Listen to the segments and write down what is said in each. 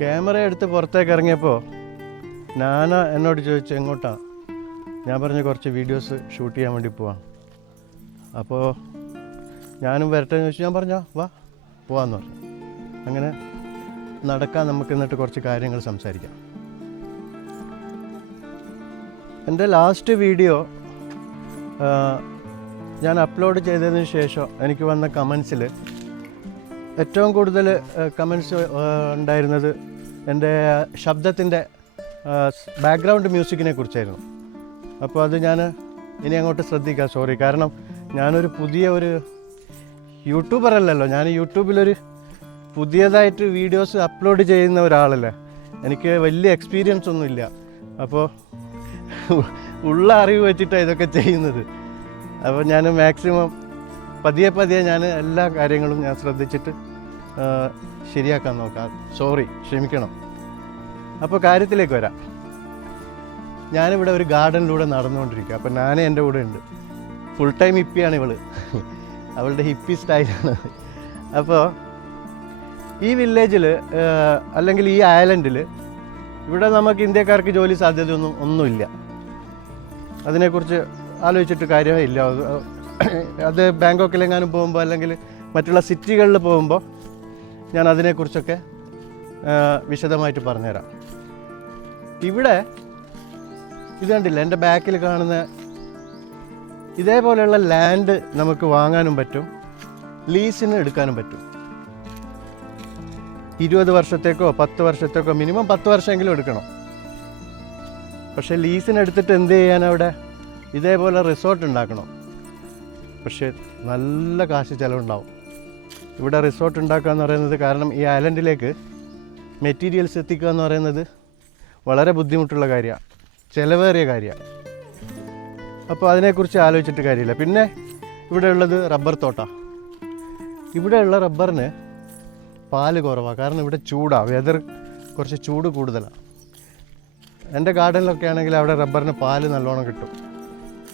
Camera എടുത്ത് പുറത്തേക്ക് ഇറങ്ങിയപ്പോൾ നാന എന്നോട് ചോദിച്ചു എങ്ങോട്ടാണ്. ഞാൻ പറഞ്ഞു കുറച്ച് വീഡിയോസ് ഷൂട്ട് ചെയ്യാൻ വേണ്ടി പോവാം. അപ്പോൾ ഞാനും വരട്ടെ എന്ന് ചോദിച്ചു. ഞാൻ പറഞ്ഞോ വാ പോവാന്ന് പറഞ്ഞു. അങ്ങനെ നടക്കാൻ നമുക്ക് എന്നിട്ട് കുറച്ച് കാര്യങ്ങൾ സംസാരിക്കാം. എൻ്റെ ലാസ്റ്റ് വീഡിയോ ഞാൻ അപ്ലോഡ് ചെയ്തതിന് ശേഷം എനിക്ക് വന്ന കമൻസിൽ ഏറ്റവും കൂടുതൽ കമൻസ് ഉണ്ടായിരുന്നത് എൻ്റെ ശബ്ദത്തിൻ്റെ ബാക്ക്ഗ്രൗണ്ട് മ്യൂസിക്കിനെ കുറിച്ചായിരുന്നു. അപ്പോൾ അത് ഞാൻ ഇനി അങ്ങോട്ട് ശ്രദ്ധിക്കാം. സോറി, കാരണം ഞാനൊരു പുതിയ ഒരു യൂട്യൂബർ അല്ലല്ലോ. ഞാൻ യൂട്യൂബിലൊരു പുതിയതായിട്ട് വീഡിയോസ് അപ്ലോഡ് ചെയ്യുന്ന ഒരാളല്ലേ. എനിക്ക് വലിയ എക്സ്പീരിയൻസ് ഒന്നുമില്ല. അപ്പോൾ ഉള്ള അറിവ് വെച്ചിട്ടാണ് ഇതൊക്കെ ചെയ്യുന്നത്. അപ്പോൾ ഞാൻ മാക്സിമം പതിയെ ഞാൻ എല്ലാ കാര്യങ്ങളും ഞാൻ ശ്രദ്ധിച്ചിട്ട് ശരിയാക്കാൻ നോക്കാം. സോറി, ക്ഷമിക്കണം. അപ്പോൾ കാര്യത്തിലേക്ക് വരാം. ഞാനിവിടെ ഒരു ഗാർഡനിലൂടെ നടന്നുകൊണ്ടിരിക്കുക. അപ്പോൾ ഞാനേ എൻ്റെ കൂടെ ഉണ്ട്. ഫുൾ ടൈം ഹിപ്പിയാണ് ഇവള്. അവളുടെ ഹിപ്പി സ്റ്റൈലാണ്. അപ്പോൾ ഈ വില്ലേജിൽ അല്ലെങ്കിൽ ഈ ഐലൻഡിൽ ഇവിടെ നമുക്ക് ഇന്ത്യക്കാർക്ക് ജോലി ഒന്നുമില്ല. അതിനെക്കുറിച്ച് ആലോചിച്ചിട്ട് കാര്യമേ ഇല്ല. അത് ബാങ്കോക്കിലെങ്ങാനും പോകുമ്പോൾ അല്ലെങ്കിൽ മറ്റുള്ള സിറ്റികളിൽ പോകുമ്പോൾ ഞാൻ അതിനെക്കുറിച്ചൊക്കെ വിശദമായിട്ട് പറഞ്ഞുതരാം. ഇവിടെ ഇത് കണ്ടില്ല, എൻ്റെ ബാക്കിൽ കാണുന്ന ഇതേപോലെയുള്ള ലാൻഡ് നമുക്ക് വാങ്ങാനും പറ്റും, ലീസിന് എടുക്കാനും പറ്റും. 20 വർഷത്തേക്കോ 10 വർഷത്തേക്കോ, മിനിമം 10 വർഷമെങ്കിലും എടുക്കണം. പക്ഷേ ലീസിന് എടുത്തിട്ട് എന്ത് ചെയ്യാൻ, അവിടെ ഇതേപോലെ റിസോർട്ട് ഉണ്ടാക്കണം. പക്ഷേ നല്ല കാശ് ചിലവുണ്ടാവും ഇവിടെ റിസോർട്ട് ഉണ്ടാക്കുക എന്ന് പറയുന്നത്. കാരണം ഈ ഐലൻഡിലേക്ക് മെറ്റീരിയൽസ് എത്തിക്കുക എന്ന് പറയുന്നത് വളരെ ബുദ്ധിമുട്ടുള്ള കാര്യമാണ്, ചിലവേറിയ കാര്യമാണ്. അപ്പോൾ അതിനെക്കുറിച്ച് ആലോചിച്ചിട്ട് കാര്യമില്ല. പിന്നെ ഇവിടെ ഉള്ളത് റബ്ബർ തോട്ടമാണ്. ഇവിടെയുള്ള റബ്ബറിന് പാല് കുറവാണ്. കാരണം ഇവിടെ ചൂടാണ്, വെതർ കുറച്ച് ചൂട് കൂടുതലാണ്. എൻ്റെ ഗാർഡനിലൊക്കെ ആണെങ്കിൽ അവിടെ റബ്ബറിന് പാല് നല്ലോണം കിട്ടും.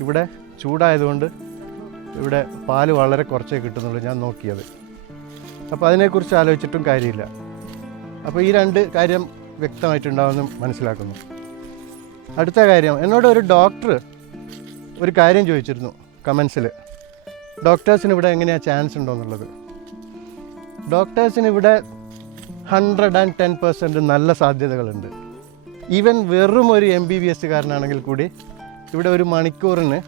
ഇവിടെ ചൂടായതുകൊണ്ട് ഇവിടെ പാല് വളരെ കുറച്ചേ കിട്ടുന്നുള്ളൂ, ഞാൻ നോക്കിയത്. അപ്പോൾ അതിനെക്കുറിച്ച് ആലോചിച്ചിട്ടും കാര്യമില്ല. അപ്പോൾ ഈ 2 കാര്യം വ്യക്തമായിട്ടുണ്ടാവുമെന്ന് മനസ്സിലാക്കുന്നു. അടുത്ത കാര്യം, എന്നോട് ഒരു ഡോക്ടർ ഒരു കാര്യം ചോദിച്ചിരുന്നു കമൻസിൽ. ഡോക്ടേഴ്സിന് ഇവിടെ എങ്ങനെയാണ് ചാൻസ് ഉണ്ടോ എന്നുള്ളത്. ഡോക്ടേഴ്സിന് ഇവിടെ 110% നല്ല സാധ്യതകളുണ്ട്. ഈവൻ വെറും ഒരു MBBS കാരനാണെങ്കിൽ കൂടി ഇവിടെ ഒരു മണിക്കൂറിന്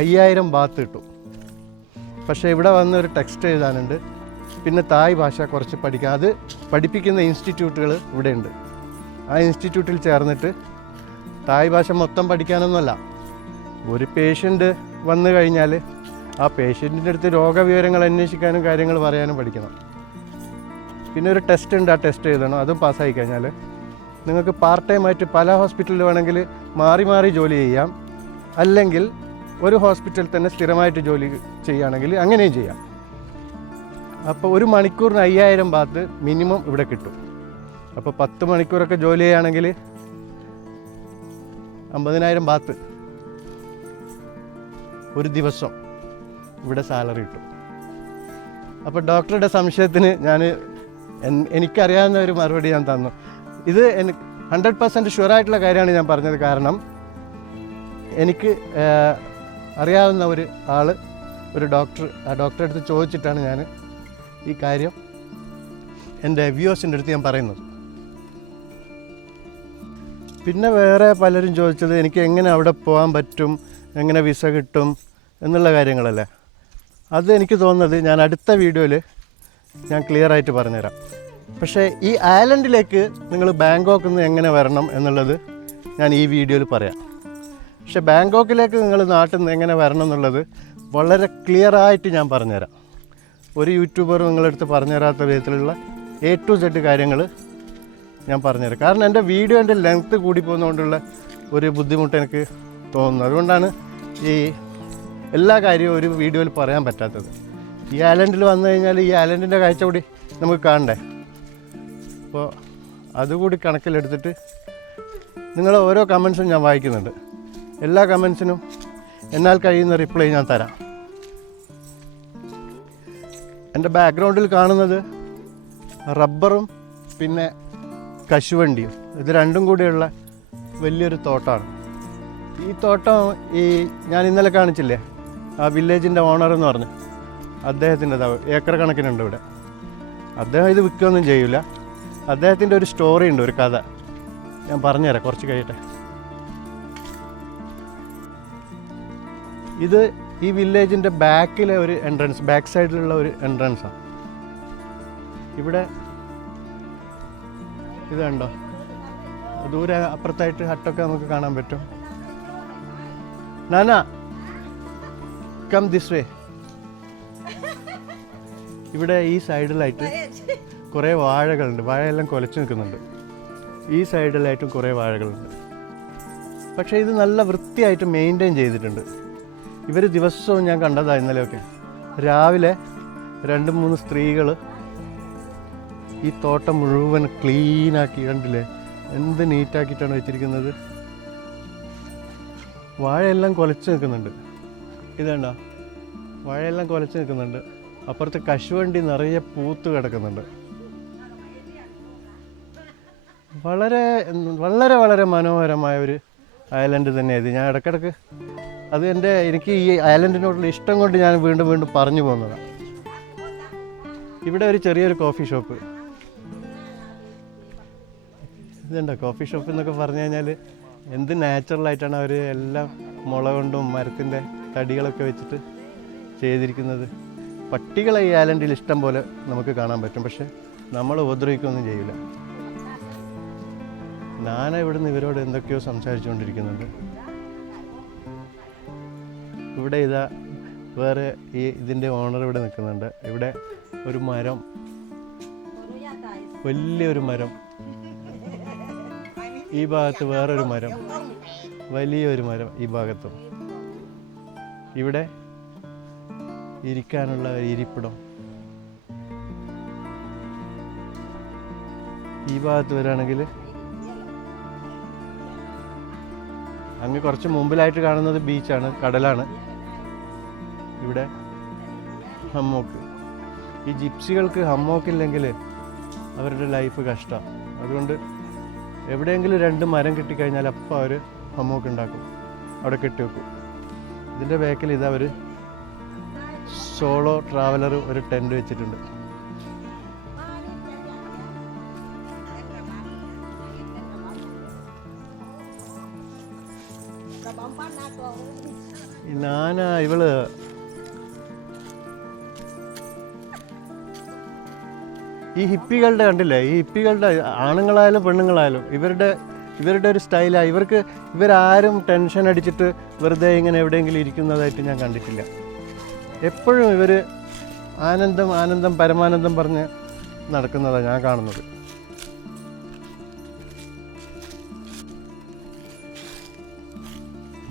5000 ബാത്ത് കിട്ടും. പക്ഷേ ഇവിടെ വന്ന് ഒരു ടെക്സ്റ്റ് എഴുതാനുണ്ട്, പിന്നെ തായ് ഭാഷ കുറച്ച് പഠിക്കാം. അത് പഠിപ്പിക്കുന്ന ഇൻസ്റ്റിറ്റ്യൂട്ടുകൾ ഇവിടെയുണ്ട്. ആ ഇൻസ്റ്റിറ്റ്യൂട്ടിൽ ചേർന്നിട്ട് തായ് ഭാഷ മൊത്തം പഠിക്കാനൊന്നുമല്ല, ഒരു പേഷ്യൻ്റ് വന്നു കഴിഞ്ഞാൽ ആ പേഷ്യൻറ്റിൻ്റെ അടുത്ത് രോഗവിവരങ്ങൾ അന്വേഷിക്കാനും കാര്യങ്ങൾ പറയാനും പഠിക്കണം. പിന്നെ ഒരു ടെസ്റ്റ് ഉണ്ട്, ആ ടെസ്റ്റ് എഴുതണം. അതും പാസ്സായി കഴിഞ്ഞാൽ നിങ്ങൾക്ക് പാർട്ട് ടൈം ആയിട്ട് പല ഹോസ്പിറ്റലിൽ വേണമെങ്കിൽ മാറി മാറി ജോലി ചെയ്യാം. അല്ലെങ്കിൽ ഒരു ഹോസ്പിറ്റലിൽ തന്നെ സ്ഥിരമായിട്ട് ജോലി ചെയ്യുകയാണെങ്കിൽ അങ്ങനെയും ചെയ്യാം. അപ്പോൾ ഒരു മണിക്കൂറിന് 5000 ബാത്ത് മിനിമം ഇവിടെ കിട്ടും. അപ്പോൾ 10 മണിക്കൂറൊക്കെ ജോലി ചെയ്യുകയാണെങ്കിൽ 50000 ബാത്ത് ഒരു ദിവസം ഇവിടെ സാലറി കിട്ടും. അപ്പോൾ ഡോക്ടറുടെ സംശയത്തിന് എനിക്കറിയാവുന്ന ഒരു മറുപടി ഞാൻ തന്നു. ഇത് 100% ഷുവറായിട്ടുള്ള കാര്യമാണ് ഞാൻ പറഞ്ഞത്. കാരണം എനിക്ക് അറിയാവുന്ന ഒരു ആൾ, ഒരു ഡോക്ടർ, ആ ഡോക്ടറെ അടുത്ത് ചോദിച്ചിട്ടാണ് ഞാൻ ഈ കാര്യം എൻ്റെ വ്യൂവേഴ്സിൻ്റെ അടുത്ത് ഞാൻ പറയുന്നത്. പിന്നെ വേറെ പലരും ചോദിച്ചത് എനിക്ക് എങ്ങനെ അവിടെ പോകാൻ പറ്റും, എങ്ങനെ വിസ കിട്ടും എന്നുള്ള കാര്യങ്ങളല്ലേ. അത് എനിക്ക് തോന്നുന്നത് ഞാൻ അടുത്ത വീഡിയോയിൽ ഞാൻ ക്ലിയർ ആയിട്ട് പറഞ്ഞുതരാം. പക്ഷേ ഈ ഐലൻഡിലേക്ക് നിങ്ങൾ ബാങ്കോക്കിൽ നിന്ന് എങ്ങനെ വരണം എന്നുള്ളത് ഞാൻ ഈ വീഡിയോയിൽ പറയാം. പക്ഷേ ബാങ്കോക്കിലേക്ക് നിങ്ങൾ നാട്ടിൽ നിന്ന് എങ്ങനെ വരണം എന്നുള്ളത് വളരെ ക്ലിയറായിട്ട് ഞാൻ പറഞ്ഞുതരാം. ഒരു യൂട്യൂബറും നിങ്ങളടുത്ത് പറഞ്ഞു തരാത്ത വിധത്തിലുള്ള A to Z കാര്യങ്ങൾ ഞാൻ പറഞ്ഞുതരാം. കാരണം എൻ്റെ വീഡിയോൻ്റെ ലെങ്ത്ത് കൂടി പോകുന്നതുകൊണ്ടുള്ള ഒരു ബുദ്ധിമുട്ട് എനിക്ക് തോന്നുന്നു. അതുകൊണ്ടാണ് ഈ എല്ലാ കാര്യവും ഒരു വീഡിയോയിൽ പറയാൻ പറ്റാത്തത്. ഈ ഐലൻഡിൽ വന്നു കഴിഞ്ഞാൽ ഈ ഐലൻഡിൻ്റെ കാഴ്ച കൂടി നമുക്ക് കാണണ്ടേ. അപ്പോൾ അതുകൂടി കണക്കിലെടുത്തിട്ട് നിങ്ങളെ ഓരോ കമൻസും ഞാൻ വായിക്കുന്നുണ്ട്. എല്ലാ കമൻസിനും എന്നാൽ കഴിയുന്ന റിപ്ലൈ ഞാൻ തരാം. എൻ്റെ ബാക്ക്ഗ്രൗണ്ടിൽ കാണുന്നത് റബ്ബറും പിന്നെ കശുവണ്ടിയും, ഇത് രണ്ടും കൂടിയുള്ള വലിയൊരു തോട്ടമാണ്. ഈ തോട്ടം ഞാൻ ഇന്നലെ കാണിച്ചില്ലേ, ആ വില്ലേജിൻ്റെ ഓണർ എന്ന് പറഞ്ഞു, അദ്ദേഹത്തിൻ്റെ ഏക്കർ കണക്കിനുണ്ട് ഇവിടെ. അദ്ദേഹം ഇത് വിൽക്കുകയൊന്നും ചെയ്യില്ല. അദ്ദേഹത്തിൻ്റെ ഒരു സ്റ്റോറി ഉണ്ട്, ഒരു കഥ. ഞാൻ പറഞ്ഞുതരാം, കുറച്ച് കഴിയട്ടെ. ഇത് ഈ വില്ലേജിൻ്റെ ബാക്കിലെ ഒരു എൻട്രൻസ്, ബാക്ക് സൈഡിലുള്ള ഒരു എൻട്രൻസാണ്. ഇവിടെ ഇത് കണ്ടോ, ദൂരെ അപ്പുറത്തായിട്ട് ഹട്ടൊക്കെ നമുക്ക് കാണാൻ പറ്റും. നാനാ കം ദിസ് വേ. ഇവിടെ ഈ സൈഡിലായിട്ട് കുറേ വാഴകളുണ്ട്, വാഴയെല്ലാം കുലച്ച് നിൽക്കുന്നുണ്ട്. ഈ സൈഡിലായിട്ടും കുറേ വാഴകളുണ്ട്. പക്ഷേ ഇത് നല്ല വൃത്തിയായിട്ട് മെയിൻറ്റെയിൻ ചെയ്തിട്ടുണ്ട് ഇവർ. ദിവസവും ഞാൻ കണ്ടതാണ് ഇന്നലെയൊക്കെ. രാവിലെ 2-3 സ്ത്രീകൾ ഈ തോട്ടം മുഴുവൻ ക്ലീനാക്കി, കണ്ടില്ലേ എന്ത് നീറ്റാക്കിയിട്ടാണ് വെച്ചിരിക്കുന്നത്. വാഴയെല്ലാം കുലച്ച് നിൽക്കുന്നുണ്ട്. ഇതുണ്ടോ, വാഴയെല്ലാം കുലച്ച് നിൽക്കുന്നുണ്ട്. അപ്പുറത്ത് കശുവണ്ടി നിറയെ പൂത്ത് കിടക്കുന്നുണ്ട്. വളരെ വളരെ വളരെ മനോഹരമായ ഒരു ഐലൻഡ് തന്നെയാണ് ഇത്. ഞാൻ ഇടയ്ക്കിടയ്ക്ക് അത് എനിക്ക് ഈ ഐലൻഡിനോടുള്ള ഇഷ്ടം കൊണ്ട് ഞാൻ വീണ്ടും വീണ്ടും പറഞ്ഞു പോകുന്നതാണ്. ഇവിടെ ഒരു ചെറിയൊരു കോഫി ഷോപ്പ്. ഇതുണ്ടോ, കോഫി ഷോപ്പ് എന്നൊക്കെ പറഞ്ഞു കഴിഞ്ഞാൽ എന്ത് നാച്ചുറലായിട്ടാണ് അവർ എല്ലാം മുള കൊണ്ടും മരത്തിൻ്റെ തടികളൊക്കെ വെച്ചിട്ട് ചെയ്തിരിക്കുന്നത്. പട്ടികളെ ഈ ഐലൻഡിൽ ഇഷ്ടം പോലെ നമുക്ക് കാണാൻ പറ്റും, പക്ഷെ നമ്മൾ ഉപദ്രവിക്കുകയൊന്നും ചെയ്യില്ല. ഞാൻ ഇവിടുന്ന് ഇവരോട് എന്തൊക്കെയോ സംസാരിച്ചുകൊണ്ടിരിക്കുന്നുണ്ട്. ഇവിടെ ഇതാ വേറെ ഇതിൻ്റെ ഓണർ ഇവിടെ നിൽക്കുന്നുണ്ട്. ഇവിടെ ഒരു മരം, വലിയൊരു മരം. ഈ ഭാഗത്ത് വേറൊരു മരം, വലിയൊരു മരം ഈ ഭാഗത്തും. ഇവിടെ ഇരിക്കാനുള്ള ഇരിപ്പിടം. ഈ ഭാഗത്ത് വരികയാണെങ്കിൽ അങ്ങ് കുറച്ച് മുമ്പിലായിട്ട് കാണുന്നത് ബീച്ചാണ്, കടലാണ്. ഇവിടെ ഹമ്മോക്ക്. ഈ ജിപ്സികൾക്ക് ഹമ്മോക്കില്ലെങ്കിൽ അവരുടെ ലൈഫ് കഷ്ടമാണ്. അതുകൊണ്ട് എവിടെയെങ്കിലും 2 മരം കിട്ടിക്കഴിഞ്ഞാൽ അപ്പം അവർ ഹമ്മോക്ക് ഉണ്ടാക്കും, അവിടെ കെട്ടിവെക്കും. ഇതിൻ്റെ ബാക്കിൽ ഇതാ ഒരു സോളോ ട്രാവലർ ഒരു ടെൻറ്റ് വെച്ചിട്ടുണ്ട്. ഇവള് ഈ ഹിപ്പികളുടെ കണ്ടില്ലേ, ഈ ഹിപ്പികളുടെ ആണുങ്ങളായാലും പെണ്ണുങ്ങളായാലും ഇവരുടെ ഒരു സ്റ്റൈലാണ്. ഇവരാരും ടെൻഷൻ അടിച്ചിട്ട് വെറുതെ ഇങ്ങനെ എവിടെയെങ്കിലും ഇരിക്കുന്നതായിട്ട് ഞാൻ കണ്ടിട്ടില്ല. എപ്പോഴും ഇവർ ആനന്ദം ആനന്ദം പരമാനന്ദം പറഞ്ഞ് നടക്കുന്നതാണ് ഞാൻ കാണുന്നത്.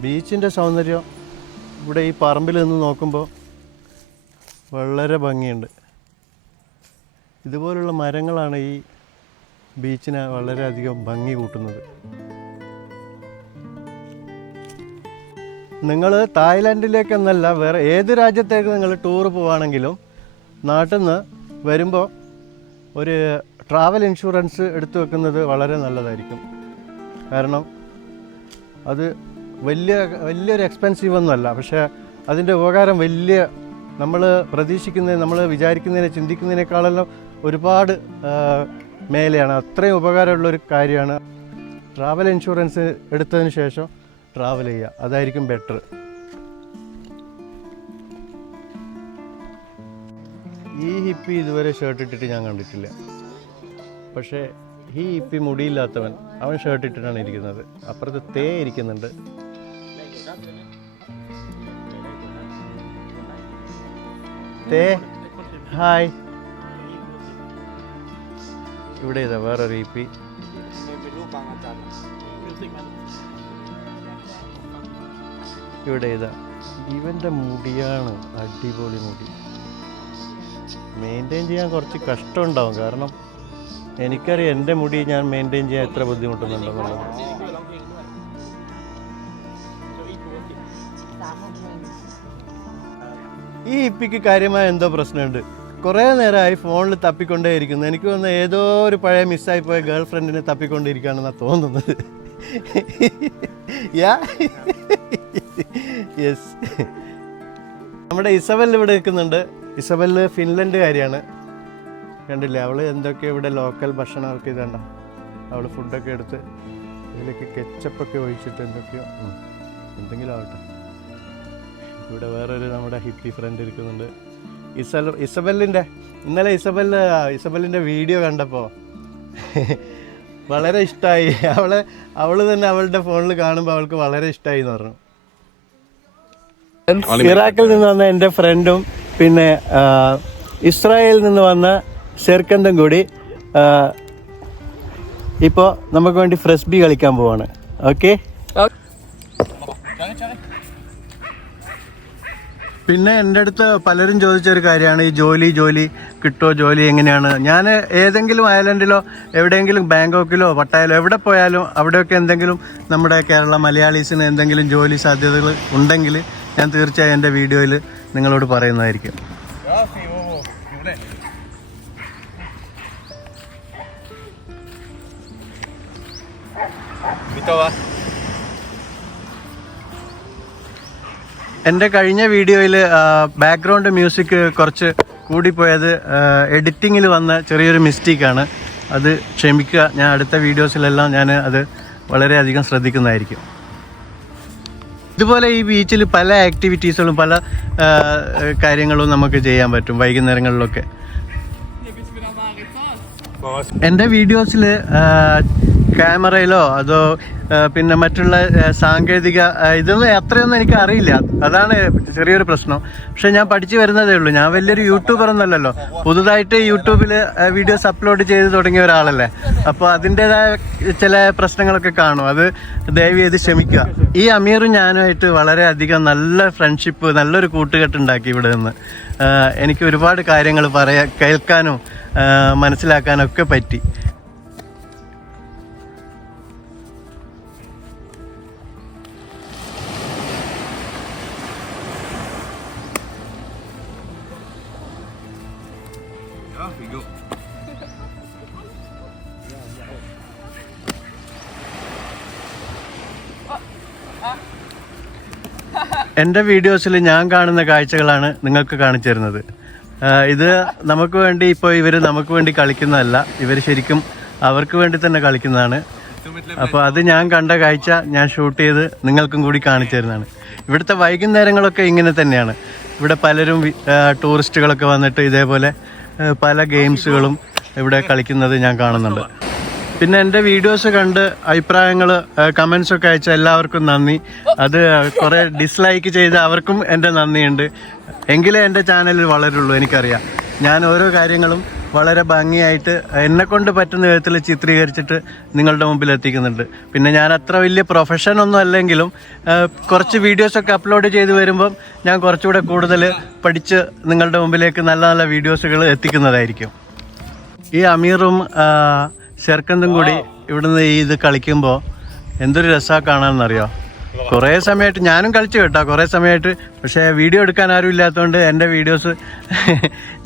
ബീച്ചിൻ്റെ സൗന്ദര്യം ഇവിടെ ഈ പറമ്പിൽ നിന്ന് നോക്കുമ്പോൾ വളരെ ഭംഗിയുണ്ട്. ഇതുപോലുള്ള മരങ്ങളാണ് ഈ ബീച്ചിനെ വളരെയധികം ഭംഗി കൂട്ടുന്നത്. നിങ്ങൾ തായ്ലാൻഡിലേക്കെന്നല്ല, വേറെ ഏത് രാജ്യത്തേക്ക് നിങ്ങൾ ടൂർ പോവുകയാണെങ്കിലും നാട്ടിൽ നിന്ന് വരുമ്പോൾ ഒരു ട്രാവൽ ഇൻഷുറൻസ് എടുത്തു വെക്കുന്നത് വളരെ നല്ലതായിരിക്കും. കാരണം അത് വലിയൊരു എക്സ്പെൻസീവ് ഒന്നുമല്ല, പക്ഷേ അതിൻ്റെ ഉപകാരം നമ്മൾ നമ്മൾ വിചാരിക്കുന്നതിനെ ചിന്തിക്കുന്നതിനേക്കാളെല്ലാം ഒരുപാട് മേലെയാണ്. അത്രയും ഉപകാരമുള്ളൊരു കാര്യമാണ്. ട്രാവൽ ഇൻഷുറൻസ് എടുത്തതിന് ശേഷം ട്രാവൽ ചെയ്യുക, അതായിരിക്കും ബെറ്റർ. ഈ ഹിപ്പി ഇതുവരെ ഷർട്ട് ഇട്ടിട്ട് ഞാൻ കണ്ടിട്ടില്ല. പക്ഷേ ഈ ഹിപ്പി മുടിയില്ലാത്തവൻ, അവൻ ഷർട്ട് ഇട്ടിട്ടാണ് ഇരിക്കുന്നത്. അപ്പുറത്ത് തേ ഇരിക്കുന്നുണ്ട്. തേ ഹായ്. ഇവിടെ ഇതാ വേറൊരു ഹിപ്പി. ഇവിടെ ഇതാ ഇവൻ്റെ മുടിയാണ് അടിപൊളി മുടി. മെയിൻറ്റെയിൻ ചെയ്യാൻ കുറച്ച് കഷ്ടമുണ്ടാവും, കാരണം എനിക്കറിയാം എൻ്റെ മുടി ഞാൻ മെയിൻറ്റെയിൻ ചെയ്യാൻ എത്ര ബുദ്ധിമുട്ടുന്നുണ്ടെന്നുള്ളത്. ഈ ഹിപ്പിക്ക് കാര്യമായ എന്തോ പ്രശ്നമുണ്ട്. കുറേ നേരമായി ഫോണിൽ തപ്പിക്കൊണ്ടേയിരിക്കുന്നു. എനിക്ക് തോന്നുന്നു ഏതോ ഒരു പഴയ മിസ്സായി പോയ ഗേൾ ഫ്രണ്ടിനെ തപ്പിക്കൊണ്ടിരിക്കുകയാണെന്നാണ് തോന്നുന്നത്. യെസ്, നമ്മുടെ ഇസബൽ ഇവിടെ നിൽക്കുന്നുണ്ട്. ഇസബൽ ഫിൻലൻഡുകാരിയാണ്. കണ്ടില്ലേ, അവൾ എന്തൊക്കെയോ ഇവിടെ ലോക്കൽ ഭക്ഷണമൊക്കെ ഇതണ്ട, അവൾ ഫുഡൊക്കെ എടുത്ത് ഇതിലേക്ക് കെച്ചപ്പൊക്കെ ഒഴിച്ചിട്ട് എന്തെങ്കിലും ആവട്ടെ. ഇവിടെ വേറൊരു നമ്മുടെ ഹിപ്പി ഫ്രണ്ട് ഇരിക്കുന്നുണ്ട്, ഇസബലിൻ്റെ. ഇന്നലെ ഇസബലിൻ്റെ വീഡിയോ കണ്ടപ്പോൾ വളരെ ഇഷ്ടമായി. അവൾ തന്നെ അവളുടെ ഫോണിൽ കാണുമ്പോൾ അവൾക്ക് വളരെ ഇഷ്ടമായി എന്ന് പറഞ്ഞു. ഇറാഖിൽ നിന്ന് വന്ന എൻ്റെ ഫ്രണ്ടും പിന്നെ ഇസ്രായേലിൽ നിന്ന് വന്ന ഷെർക്കന്തും കൂടി ഇപ്പോൾ നമുക്ക് വേണ്ടി ഫ്രസ്ബി കളിക്കാൻ പോവാണ്. ഓക്കെ, പിന്നെ എൻ്റെ അടുത്ത് പലരും ചോദിച്ചൊരു കാര്യമാണ് ഈ ജോലി കിട്ടുമോ, ജോലി എങ്ങനെയാണ്. ഞാൻ ഏതെങ്കിലും ഐലൻഡിലോ എവിടെയെങ്കിലും ബാങ്കോക്കിലോ പട്ടായയിലോ എവിടെ പോയാലും അവിടെയൊക്കെ എന്തെങ്കിലും നമ്മുടെ കേരള മലയാളീസിന് എന്തെങ്കിലും ജോലി സാധ്യതകൾ ഉണ്ടെങ്കിൽ ഞാൻ തീർച്ചയായും എൻ്റെ വീഡിയോയിൽ നിങ്ങളോട് പറയുന്നതായിരിക്കും. എൻ്റെ കഴിഞ്ഞ വീഡിയോയിൽ ബാക്ക്ഗ്രൗണ്ട് മ്യൂസിക് കുറച്ച് കൂടിപ്പോയത് എഡിറ്റിങ്ങിൽ വന്ന ചെറിയൊരു മിസ്റ്റേക്കാണ്. അത് ക്ഷമിക്കുക. ഞാൻ അടുത്ത വീഡിയോസിലെല്ലാം ഞാൻ അത് വളരെയധികം ശ്രദ്ധിക്കുന്നതായിരിക്കും. ഇതുപോലെ ഈ ബീച്ചിൽ പല ആക്ടിവിറ്റീസുകളും പല കാര്യങ്ങളും നമുക്ക് ചെയ്യാൻ പറ്റും വൈകുന്നേരങ്ങളിലൊക്കെ. എൻ്റെ വീഡിയോസിൽ ക്യാമറയിലോ അതോ പിന്നെ മറ്റുള്ള സാങ്കേതിക ഇതൊന്നും അത്രയൊന്നും എനിക്ക് അറിയില്ല. അതാണ് ചെറിയൊരു പ്രശ്നം. പക്ഷെ ഞാൻ പഠിച്ചു വരുന്നതേ ഉള്ളൂ. ഞാൻ വലിയൊരു യൂട്യൂബർ ഒന്നല്ലല്ലോ, പുതുതായിട്ട് യൂട്യൂബിൽ വീഡിയോസ് അപ്ലോഡ് ചെയ്ത് തുടങ്ങിയ ഒരാളല്ലേ. അപ്പോൾ അതിൻ്റെതായ ചില പ്രശ്നങ്ങളൊക്കെ കാണും. അത് ദയവ് ചെയ്ത് ക്ഷമിക്കുക. ഈ അമീറും ഞാനുമായിട്ട് വളരെയധികം നല്ല ഫ്രണ്ട്ഷിപ്പ്, നല്ലൊരു കൂട്ടുകെട്ടുണ്ടാക്കി ഇവിടെ നിന്ന്. എനിക്ക് ഒരുപാട് കാര്യങ്ങൾ കേൾക്കാനും മനസ്സിലാക്കാനും ഒക്കെ പറ്റി. എൻ്റെ വീഡിയോസിൽ ഞാൻ കാണുന്ന കാഴ്ചകളാണ് നിങ്ങൾക്ക് കാണിച്ചു തരുന്നത്. ഇത് നമുക്ക് വേണ്ടി ഇപ്പോൾ ഇവർ നമുക്ക് വേണ്ടി കളിക്കുന്നതല്ല, ഇവർ ശരിക്കും അവർക്ക് വേണ്ടി തന്നെ കളിക്കുന്നതാണ്. അപ്പോൾ അത് ഞാൻ കണ്ട കാഴ്ച ഞാൻ ഷൂട്ട് ചെയ്ത് നിങ്ങൾക്കും കൂടി കാണിച്ചു തരുന്നതാണ്. ഇവിടുത്തെ വൈകുന്നേരങ്ങളൊക്കെ ഇങ്ങനെ തന്നെയാണ്. ഇവിടെ പലരും ടൂറിസ്റ്റുകളൊക്കെ വന്നിട്ട് ഇതേപോലെ പല ഗെയിംസുകളും ഇവിടെ കളിക്കുന്നത് ഞാൻ കാണുന്നുണ്ട്. പിന്നെ എൻ്റെ വീഡിയോസ് കണ്ട് അഭിപ്രായങ്ങൾ കമൻസൊക്കെ അയച്ച എല്ലാവർക്കും നന്ദി. അത് കുറേ ഡിസ്ലൈക്ക് ചെയ്ത അവർക്കും എൻ്റെ നന്ദിയുണ്ട്. എങ്കിലേ എൻ്റെ ചാനലിൽ വളരുള്ളൂ. എനിക്കറിയാം ഞാൻ ഓരോ കാര്യങ്ങളും വളരെ ഭംഗിയായിട്ട് എന്നെക്കൊണ്ട് പറ്റുന്ന വിധത്തിൽ ചിത്രീകരിച്ചിട്ട് നിങ്ങളുടെ മുമ്പിൽ എത്തിക്കുന്നുണ്ട്. പിന്നെ ഞാൻ അത്ര വലിയ പ്രൊഫഷനൊന്നും അല്ലെങ്കിലും കുറച്ച് വീഡിയോസൊക്കെ അപ്ലോഡ് ചെയ്ത് വരുമ്പം ഞാൻ കുറച്ചുകൂടെ കൂടുതൽ പഠിച്ച് നിങ്ങളുടെ മുമ്പിലേക്ക് നല്ല നല്ല വീഡിയോസുകൾ എത്തിക്കുന്നതായിരിക്കും. ഈ അമീറും ഷെർക്കന്തും കൂടി ഇവിടുന്ന് ഇത് കളിക്കുമ്പോൾ എന്തൊരു രസമാണ് കാണാമെന്നറിയോ. കുറേ സമയമായിട്ട് ഞാനും കളിച്ചു കേട്ടോ, കുറേ സമയമായിട്ട്. പക്ഷേ വീഡിയോ എടുക്കാൻ ആരും ഇല്ലാത്തതുകൊണ്ട് എൻ്റെ വീഡിയോസ്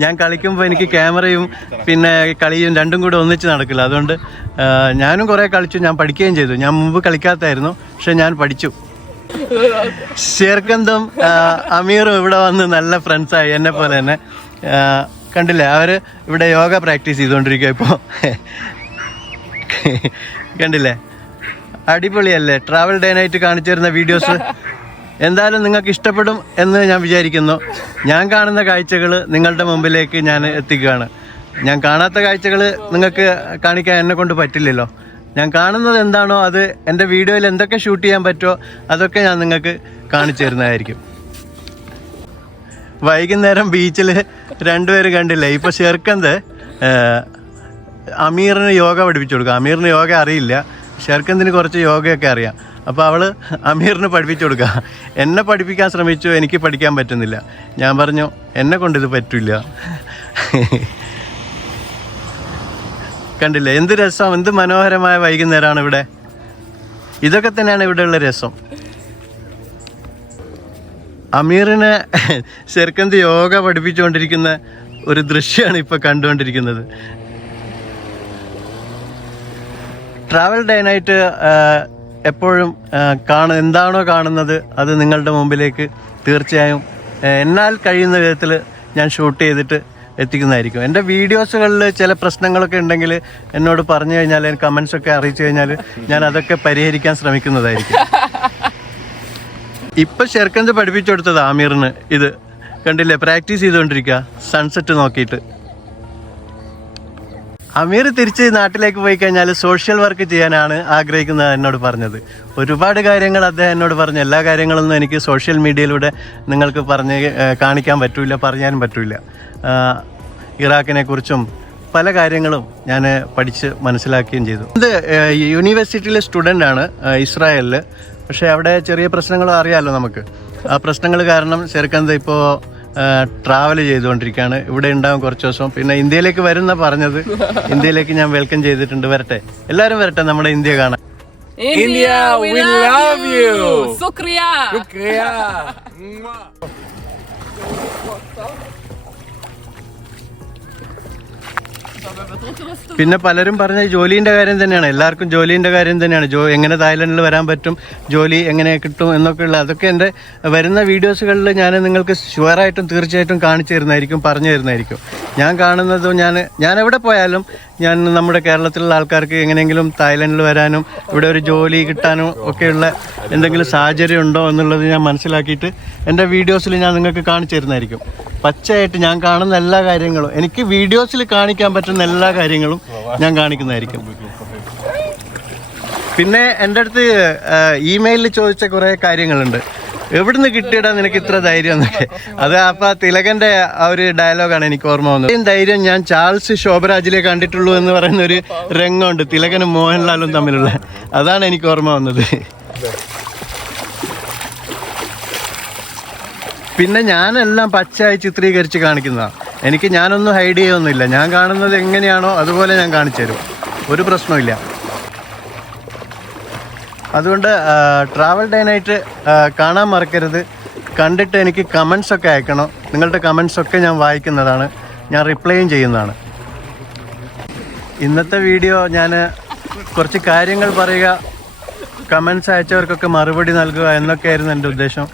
ഞാൻ കളിക്കുമ്പോൾ എനിക്ക് ക്യാമറയും പിന്നെ കളിയും രണ്ടും കൂടെ ഒന്നിച്ച് നടക്കില്ല. അതുകൊണ്ട് ഞാനും കുറേ കളിച്ചു, ഞാൻ പഠിക്കുകയും ചെയ്തു. ഞാൻ മുമ്പ് കളിക്കാത്തായിരുന്നു, പക്ഷെ ഞാൻ പഠിച്ചു. ഷെർക്കന്തും അമീറും ഇവിടെ വന്ന് നല്ല ഫ്രണ്ട്സായി, എന്നെ പോലെ തന്നെ. കണ്ടില്ലേ, അവർ ഇവിടെ യോഗ പ്രാക്ടീസ് ചെയ്തുകൊണ്ടിരിക്കുക ഇപ്പോൾ. കണ്ടില്ലേ, അടിപൊളിയല്ലേ? ട്രാവൽ ഡേ നൈറ്റ് കാണിച്ചു തരുന്ന വീഡിയോസ് എന്തായാലും നിങ്ങൾക്ക് ഇഷ്ടപ്പെടും എന്ന് ഞാൻ വിചാരിക്കുന്നു. ഞാൻ കാണുന്ന കാഴ്ചകൾ നിങ്ങളുടെ മുമ്പിലേക്ക് ഞാൻ എത്തിക്കുകയാണ്. ഞാൻ കാണാത്ത കാഴ്ചകൾ നിങ്ങൾക്ക് കാണിക്കാൻ എന്നെ കൊണ്ട് പറ്റില്ലല്ലോ. ഞാൻ കാണുന്നത് എന്താണോ അത് എൻ്റെ വീഡിയോയിൽ എന്തൊക്കെ ഷൂട്ട് ചെയ്യാൻ പറ്റുമോ അതൊക്കെ ഞാൻ നിങ്ങൾക്ക് കാണിച്ചു തരുന്നതായിരിക്കും. വൈകുന്നേരം ബീച്ചിൽ രണ്ടുപേരും കണ്ടില്ലേ. ഇപ്പോൾ ഷെർക്കന്ത് അമീറിന് യോഗ പഠിപ്പിച്ചു കൊടുക്കുക. അമീറിന് യോഗ അറിയില്ല, ഷെർക്കന്തിന് കുറച്ച് യോഗയൊക്കെ അറിയാം. അപ്പോൾ അവൾ അമീറിന് പഠിപ്പിച്ചു കൊടുക്കുക. എന്നെ പഠിപ്പിക്കാൻ ശ്രമിച്ചു, എനിക്ക് പഠിക്കാൻ പറ്റുന്നില്ല. ഞാൻ പറഞ്ഞു എന്നെ കൊണ്ടിത് പറ്റില്ല. കണ്ടില്ലേ എന്ത് രസം, എന്ത് മനോഹരമായ വൈകുന്നേരമാണ് ഇവിടെ. ഇതൊക്കെ തന്നെയാണ് ഇവിടെയുള്ള രസം. അമീറിന് ഷെർക്കന്ത് യോഗ പഠിപ്പിച്ചുകൊണ്ടിരിക്കുന്ന ഒരു ദൃശ്യമാണ് ഇപ്പോൾ കണ്ടുകൊണ്ടിരിക്കുന്നത്. ട്രാവൽ ഡേ നൈറ്റ് എപ്പോഴും എന്താണോ കാണുന്നത് അത് നിങ്ങളുടെ മുമ്പിലേക്ക് തീർച്ചയായും എന്നാൽ കഴിയുന്ന വിധത്തിൽ ഞാൻ ഷൂട്ട് ചെയ്തിട്ട് എത്തിക്കുന്നതായിരിക്കും. എൻ്റെ വീഡിയോസുകളിൽ ചില പ്രശ്നങ്ങളൊക്കെ ഉണ്ടെങ്കിൽ എന്നോട് പറഞ്ഞു കഴിഞ്ഞാൽ, കമൻസൊക്കെ അറിയിച്ചു കഴിഞ്ഞാൽ ഞാൻ അതൊക്കെ പരിഹരിക്കാൻ ശ്രമിക്കുന്നതായിരിക്കും. ഇപ്പം ഷെർക്കന്ത് പഠിപ്പിച്ചു കൊടുത്തത് ആമീറിന്. ഇത് കണ്ടില്ലേ, പ്രാക്ടീസ് ചെയ്തുകൊണ്ടിരിക്കുക സൺസെറ്റ് നോക്കിയിട്ട്. അമീർ തിരിച്ച് നാട്ടിലേക്ക് പോയി കഴിഞ്ഞാൽ സോഷ്യൽ വർക്ക് ചെയ്യാനാണ് ആഗ്രഹിക്കുന്നത് എന്നോട് പറഞ്ഞത്. ഒരുപാട് കാര്യങ്ങൾ അദ്ദേഹം എന്നോട് പറഞ്ഞു. എല്ലാ കാര്യങ്ങളൊന്നും എനിക്ക് സോഷ്യൽ മീഡിയയിലൂടെ നിങ്ങൾക്ക് പറഞ്ഞ് കാണിക്കാൻ പറ്റില്ല, പറയാനും പറ്റില്ല. ഇറാഖിനെ കുറിച്ചും പല കാര്യങ്ങളും ഞാൻ പഠിച്ച് മനസ്സിലാക്കുകയും ചെയ്തു. ഇത് യൂണിവേഴ്സിറ്റിയിലെ സ്റ്റുഡൻ്റ് ആണ് ഇസ്രായേലിൽ. പക്ഷേ അവിടെ ചെറിയ പ്രശ്നങ്ങളും അറിയാമല്ലോ നമുക്ക്. ആ പ്രശ്നങ്ങൾ കാരണം ഷെർക്കന്ത് ഇപ്പോൾ ട്രാവൽ ചെയ്തുകൊണ്ടിരിക്കുകയാണ്. ഇവിടെ ഉണ്ടാകും കുറച്ച് ദിവസം. പിന്നെ ഇന്ത്യയിലേക്ക് വരുന്ന പറഞ്ഞത്. ഇന്ത്യയിലേക്ക് ഞാൻ വെൽക്കം ചെയ്തിട്ടുണ്ട്. വരട്ടെ, എല്ലാവരും വരട്ടെ നമ്മുടെ ഇന്ത്യ കാണാൻ. India, we love you. Shukriya. Shukriya. പിന്നെ പലരും പറഞ്ഞ ജോലീൻ്റെ കാര്യം തന്നെയാണ്. എല്ലാവർക്കും ജോലീൻ്റെ കാര്യം തന്നെയാണ്. എങ്ങനെ തായ്ലൻഡിൽ വരാൻ പറ്റും, ജോലി എങ്ങനെ കിട്ടും എന്നൊക്കെയുള്ള അതൊക്കെ എൻ്റെ വരുന്ന വീഡിയോസുകളിൽ ഞാൻ നിങ്ങൾക്ക് ഷുവറായിട്ടും തീർച്ചയായിട്ടും കാണിച്ചു തരുന്നതായിരിക്കും, പറഞ്ഞു തരുന്നതായിരിക്കും. ഞാൻ കാണുന്നതും ഞാൻ എവിടെ പോയാലും ഞാൻ നമ്മുടെ കേരളത്തിലുള്ള ആൾക്കാർക്ക് എങ്ങനെയെങ്കിലും തായ്ലൻഡിൽ വരാനും ഇവിടെ ഒരു ജോലി കിട്ടാനും ഒക്കെയുള്ള എന്തെങ്കിലും സാഹചര്യം ഉണ്ടോ എന്നുള്ളത് ഞാൻ മനസ്സിലാക്കിയിട്ട് എൻ്റെ വീഡിയോസിൽ ഞാൻ നിങ്ങൾക്ക് കാണിച്ചു തരുന്നതായിരിക്കും. പച്ചയായിട്ട് ഞാൻ കാണുന്ന എല്ലാ കാര്യങ്ങളും, എനിക്ക് വീഡിയോസിൽ കാണിക്കാൻ പറ്റുന്ന എല്ലാ കാര്യങ്ങളും ഞാൻ കാണിക്കുന്നതായിരിക്കും. പിന്നെ എൻ്റെ അടുത്ത് ഇമെയിലിൽ ചോദിച്ച കുറേ കാര്യങ്ങളുണ്ട്. എവിടുന്ന് കിട്ടിയിടാ നിനക്ക് ഇത്ര ധൈര്യം എന്നൊക്കെ. അത് അപ്പോൾ തിലകൻ്റെ ആ ഒരു ഡയലോഗാണ് എനിക്ക് ഓർമ്മ വന്നത്. ഇത്രയും ധൈര്യം ഞാൻ ചാൾസ് ശോഭരാജിലെ കണ്ടിട്ടുള്ളൂ എന്ന് പറയുന്ന ഒരു രംഗമുണ്ട് തിലകനും മോഹൻലാലും തമ്മിലുള്ള. അതാണ് എനിക്ക് ഓർമ്മ വന്നത്. പിന്നെ ഞാനെല്ലാം പച്ചയായി ചിത്രീകരിച്ച് കാണിക്കുന്നതാണ്. ഞാനൊന്നും ഹൈഡ് ചെയ്യൊന്നുമില്ല. ഞാൻ കാണുന്നത് എങ്ങനെയാണോ അതുപോലെ ഞാൻ കാണിച്ചു തരും. ഒരു പ്രശ്നമില്ല. അതുകൊണ്ട് ട്രാവൽ ഡേ നൈറ്റ് കാണാൻ മറക്കരുത്. കണ്ടിട്ട് എനിക്ക് കമൻസൊക്കെ അയക്കണം. നിങ്ങളുടെ കമൻസൊക്കെ ഞാൻ വായിക്കുന്നതാണ്, ഞാൻ റിപ്ലൈയും ചെയ്യുന്നതാണ്. ഇന്നത്തെ വീഡിയോ ഞാൻ കുറച്ച് കാര്യങ്ങൾ പറയുക, കമൻസ് അയച്ചവർക്കൊക്കെ മറുപടി നൽകുക എന്നൊക്കെയായിരുന്നു എൻ്റെ ഉദ്ദേശം.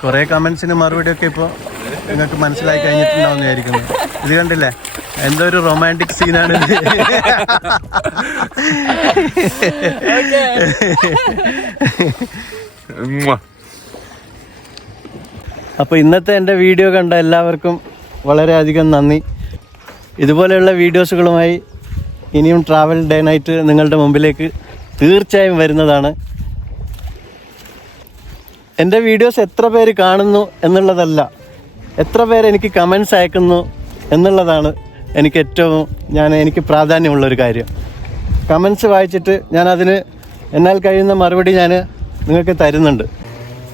കുറേ കമൻസിന് മറുപടിയൊക്കെ ഇപ്പോൾ നിങ്ങൾക്ക് മനസ്സിലായി കഴിഞ്ഞിട്ടുണ്ടാവും എന്ന് വിചാരിക്കുന്നു. ഇത് കണ്ടില്ലേ, എന്തോ ഒരു റൊമാൻറ്റിക് സീനാണ് ഇത്. അപ്പോൾ ഇന്നത്തെ എൻ്റെ വീഡിയോ കണ്ട എല്ലാവർക്കും വളരെയധികം നന്ദി. ഇതുപോലെയുള്ള വീഡിയോസുകളുമായി ഇനിയും ട്രാവൽ ഡേ നൈറ്റ് നിങ്ങളുടെ മുമ്പിലേക്ക് തീർച്ചയായും വരുന്നതാണ്. എൻ്റെ വീഡിയോസ് എത്ര പേര് കാണുന്നു എന്നുള്ളതല്ല, എത്ര പേര് എനിക്ക് കമൻസ് അയക്കുന്നു എന്നുള്ളതാണ് എനിക്ക് പ്രാധാന്യമുള്ളൊരു കാര്യം. കമൻസ് വായിച്ചിട്ട് ഞാനതിന് എന്നാൽ കഴിയുന്ന മറുപടി ഞാൻ നിങ്ങൾക്ക് തരുന്നുണ്ട്.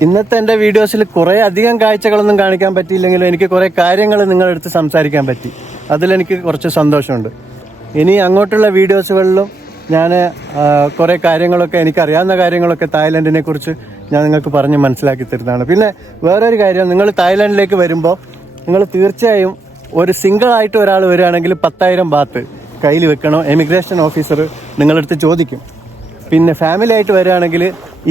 ഇന്നത്തെ എൻ്റെ വീഡിയോസിൽ കുറേ അധികം കാഴ്ചകളൊന്നും കാണിക്കാൻ പറ്റിയില്ലെങ്കിലും എനിക്ക് കുറേ കാര്യങ്ങൾ നിങ്ങളുടെ അടുത്ത് സംസാരിക്കാൻ പറ്റി. അതിലെനിക്ക് കുറച്ച് സന്തോഷമുണ്ട്. ഇനി അങ്ങോട്ടുള്ള വീഡിയോസുകളിലും ഞാൻ കുറേ കാര്യങ്ങളൊക്കെ, എനിക്കറിയാവുന്ന കാര്യങ്ങളൊക്കെ തായ്ലൻഡിനെ കുറിച്ച് ഞാൻ നിങ്ങൾക്ക് പറഞ്ഞ് മനസ്സിലാക്കി തരുന്നതാണ്. പിന്നെ വേറൊരു കാര്യം, നിങ്ങൾ തായ്ലൻഡിലേക്ക് വരുമ്പോൾ നിങ്ങൾ തീർച്ചയായും ഒരു സിംഗിളായിട്ട് ഒരാൾ വരികയാണെങ്കിൽ 10,000 ബാത്ത് കയ്യിൽ വെക്കണം. എമിഗ്രേഷൻ ഓഫീസർ നിങ്ങളടുത്ത് ചോദിക്കും. പിന്നെ ഫാമിലി ആയിട്ട് വരികയാണെങ്കിൽ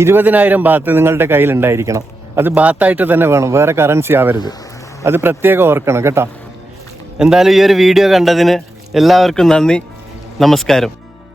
20,000 ബാത്ത് നിങ്ങളുടെ കയ്യിലുണ്ടായിരിക്കണം. അത് ബാത്തായിട്ട് തന്നെ വേണം, വേറെ കറൻസി ആവരുത്. അത് പ്രത്യേകം ഓർക്കണം കേട്ടോ. എന്തായാലും ഈ ഒരു വീഡിയോ കണ്ടതിന് എല്ലാവർക്കും നന്ദി. നമസ്കാരം.